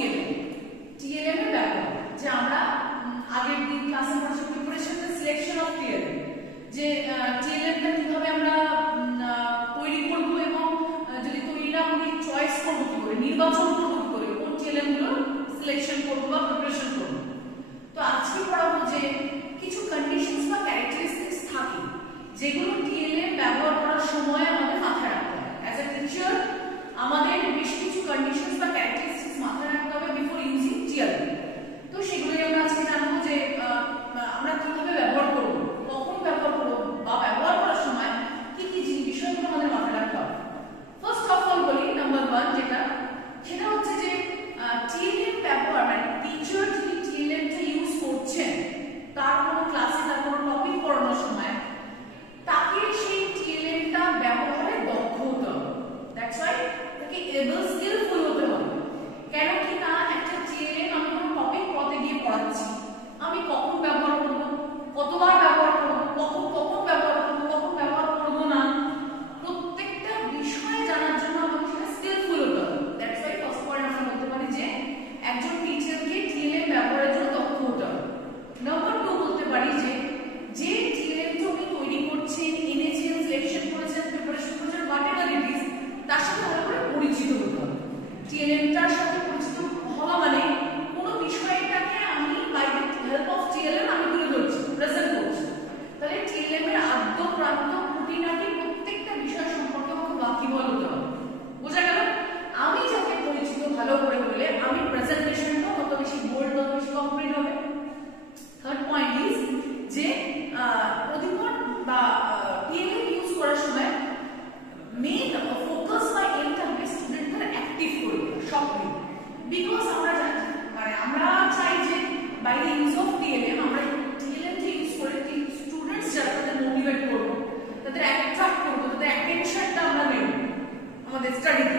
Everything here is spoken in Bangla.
টিএলএম, টিএলএম এর ব্যবহার যে আমরা আগের দিন ক্লাসে পড়েছি preparation the selection of TLM, যে টিএলএমটা কিভাবে আমরা তৈরি করব এবং যদি তৈরি না করি চয়েস করব কি করে, নির্বাচন করব কি করে, কোন টিএলএম গুলো সিলেকশন করব বা প্রিপারেশন করব। তো আজকে পড়াবো যে কিছু কন্ডিশনস বা ক্যারেক্টারিস্টিক্স থাকে যেগুলো টিএলএম ব্যবহার করার সময় আমাদের মাথায় রাখতে হবে। অ্যাজ এ টিচার আমাদের বেশ কিছু কন্ডিশনস বা ক্যারেক্টারিস্টিক্স মাথায় রাখতে হবে বিফোর ইউজিং টিএলএম। তো সেগুলোই আমরা আজকে জানবো যে আমরা কিভাবে ব্যবহার করব, কখন ব্যবহার করব বা ব্যবহার করার সময় কি কি বিষয়গুলো আমাদের মাথায় রাখতে হবে। ফার্স্ট অফ অল বলি নাম্বার 1 যেটা, সেটা হচ্ছে যে টিএলএম ব্যবহার মানে টিচার যদি টিএলএমটা ইউজ করছেন তার কোনো ক্লাসে তার কোনো টপিক পড়ানোর সময় তাকে সেই টিএলএমটা ব্যবহারে দক্ষ হতে হবে। দ্যাটস ওয়াই তাকে এবল স্কিলফুল হতে হবে। কেন কি না একটা টিএলএম আমি কোনো টপিক পড়তে গিয়ে পড়াচ্ছি, আমি কখন ব্যবহার করব, কতবার ব্যবহার করব, কখন কখন ব্যবহার করব, কখন ব্যবহার করব না, প্রত্যেকটা বিষয় জানার জন্য আমাকে সেটা স্কিলফুল হতে হবে। দ্যাটস ওয়াই ফার্স্ট পয়েন্ট আমরা বলতে পারি যে একজন টিচারকে টিএলএম ব্যবহারের জন্য দক্ষ হতে হবে। নাম্বার 2 বলতে পারি যে যে টিএলএমটা উনি তৈরি করছেন, এনেছেন, সিলেকশন করেছেন, প্রিপারেশন করেছেন, হোয়াটএভার ইট ইজ, তার সাথে ভালো করে পরিচিত হতে হবে। টিএলএমটার সাথে পরিচিত হওয়া মানে কোনো বিষয়টাকে আমি by the help of TLM আমি তুলে ধরছি, প্রেজেন্ট করছি। তাহলে টিএলএম এর আদ্য প্রান্ত খুঁটিনাটি প্রত্যেকটা বিষয় সম্পর্কে আমাকে ওয়াকিবহাল হতে হবে। বোঝা গেল? আমি যাকে পরিচিত ভালো করে হলে আমি প্রেজেন্টেশনটা তত বেশি বোল্ড, তত বেশি কমপ্লিট হবে। থার্ড পয়েন্ট ইজ যে প্রতিবার বা টিএলএম ইউজ করার সময় মেইন ফোকাস বা এমটা হবে স্টুডেন্টদের অ্যাক্টিভ করে দেওয়া, সক্রিয়। বিকজ আমরা জানি মানে আমরা চাই যে by the use of TLM আমরা টিএলএমটা ইউজ করে স্টুডেন্টস যারা তাদের মোটিভেট করবো, তাদের অ্যাট্রাক্ট করবো, তাদের অ্যাটেনশনটা আমরা নেব আমাদের স্টাডিতে।